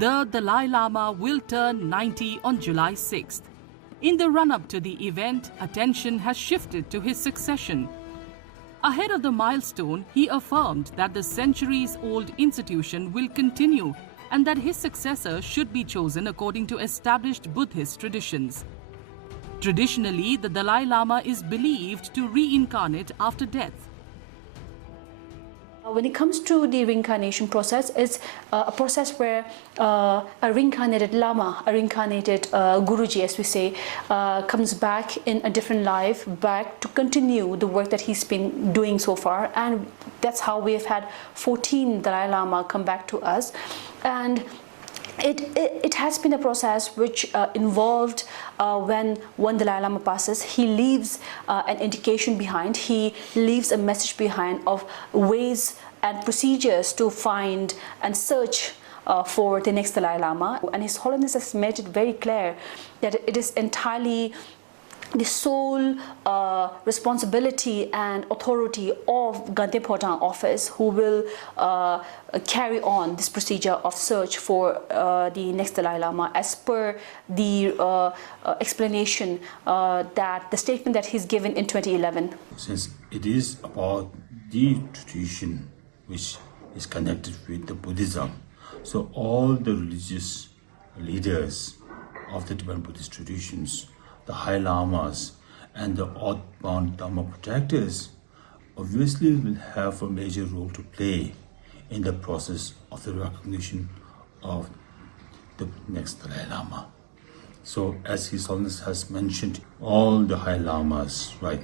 The Dalai Lama will turn 90 on July 6th. In the run-up to the event, attention has shifted to his succession. Ahead of the milestone, he affirmed that the centuries-old institution will continue and that his successor should be chosen according to established Buddhist traditions. Traditionally, the Dalai Lama is believed to reincarnate after death. When it comes to the reincarnation process, it's a process where a reincarnated Lama, a reincarnated Guruji, as we say, comes back in a different life, back to continue the work that he's been doing so far. And that's how we've had 14 Dalai Lama come back to us. And it has been a process which involved when one Dalai Lama passes, he leaves an indication behind, he leaves a message behind of ways and procedures to find and search for the next Dalai Lama. And His Holiness has made it very clear that it is entirely the sole responsibility and authority of Gandhi Photan office who will carry on this procedure of search for the next Dalai Lama as per the explanation that the statement that he's given in 2011. Since it is about the tradition which is connected with the Buddhism, so all the religious leaders of the Tibetan Buddhist traditions, the High Lamas and the Earthbound Dharma protectors obviously will have a major role to play in the process of the recognition of the next Dalai Lama. So as His Holiness has mentioned, all the High Lamas, right,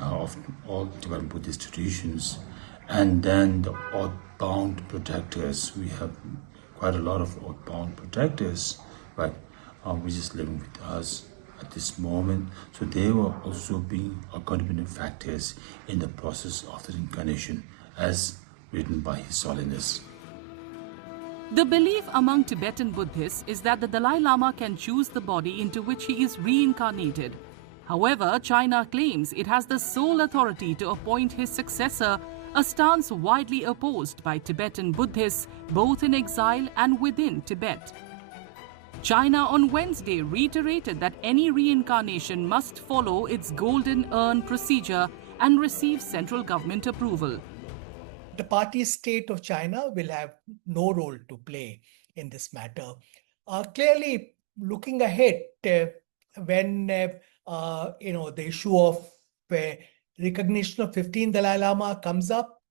of all Tibetan Buddhist traditions, and then the Earthbound protectors, we have quite a lot of Earthbound protectors, right, which is living with us at this moment. So they were also being contributing factors in the process of the reincarnation as written by His Holiness. The belief among Tibetan Buddhists is that the Dalai Lama can choose the body into which he is reincarnated. However, China claims it has the sole authority to appoint his successor, a stance widely opposed by Tibetan Buddhists both in exile and within Tibet. China on Wednesday reiterated that any reincarnation must follow its golden urn procedure and receive central government approval. The party state of China will have no role to play in this matter. Clearly, looking ahead, when the issue of recognition of 15 Dalai Lama comes up,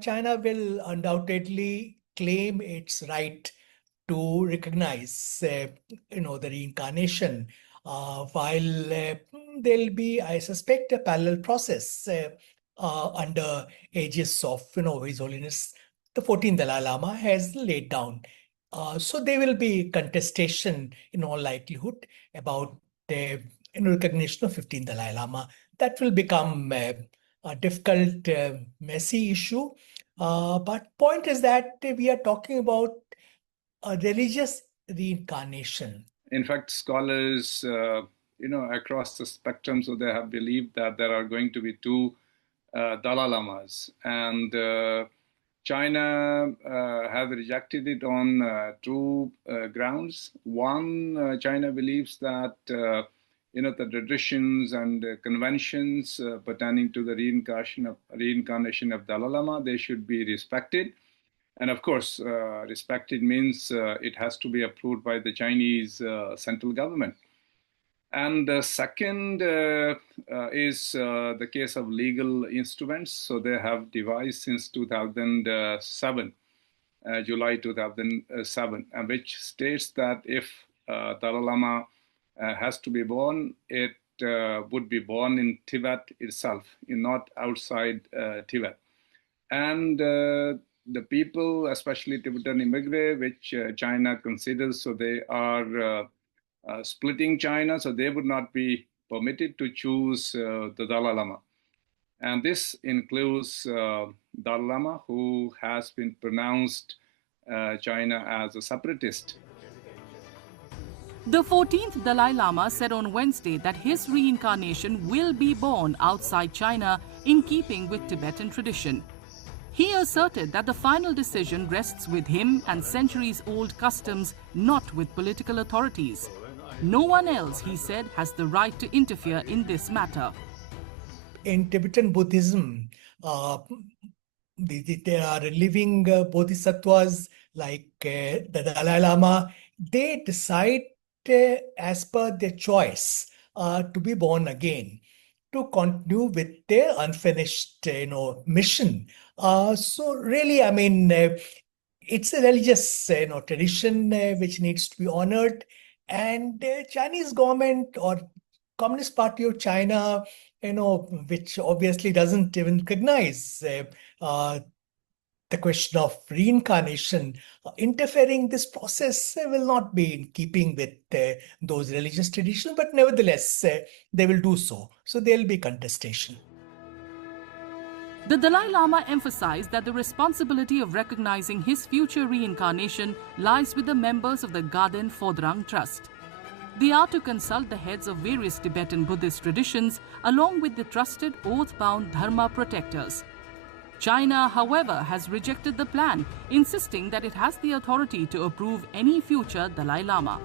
China will undoubtedly claim its right to recognize, the reincarnation, while there'll be, I suspect, a parallel process under aegis of, His Holiness, the 14th Dalai Lama has laid down. So there will be contestation in all likelihood about the recognition of 15th Dalai Lama. That will become a difficult, messy issue. But point is that we are talking about a religious reincarnation. In fact, scholars, across the spectrum, so they have believed that there are going to be two Dalai Lamas, and China has rejected it on two grounds. One, China believes that the traditions and conventions pertaining to the reincarnation of Dalai Lama, they should be respected. And of course, respected means it has to be approved by the Chinese central government. And the second is the case of legal instruments. So they have devised since 2007, July 2007, which states that if Dalai Lama has to be born, it would be born in Tibet itself, not outside Tibet. And the people, especially Tibetan immigrants, which China considers, so they are splitting China, so they would not be permitted to choose the Dalai Lama. And this includes Dalai Lama, who has been pronounced China as a separatist. The 14th Dalai Lama said on Wednesday that his reincarnation will be born outside China in keeping with Tibetan tradition. He asserted that the final decision rests with him and centuries-old customs, not with political authorities. No one else, he said, has the right to interfere in this matter. In Tibetan Buddhism, there are living bodhisattvas like the Dalai Lama. They decide as per their choice to be born again, to continue with their unfinished mission. So really, I mean, it's a religious tradition which needs to be honored, and Chinese government or Communist Party of China, which obviously doesn't even recognize the question of reincarnation, interfering this process will not be in keeping with those religious traditions, but nevertheless, they will do so. So there will be contestation. The Dalai Lama emphasized that the responsibility of recognizing his future reincarnation lies with the members of the Garden Phodrang Trust. They are to consult the heads of various Tibetan Buddhist traditions along with the trusted oath-bound Dharma protectors. China, however, has rejected the plan, insisting that it has the authority to approve any future Dalai Lama.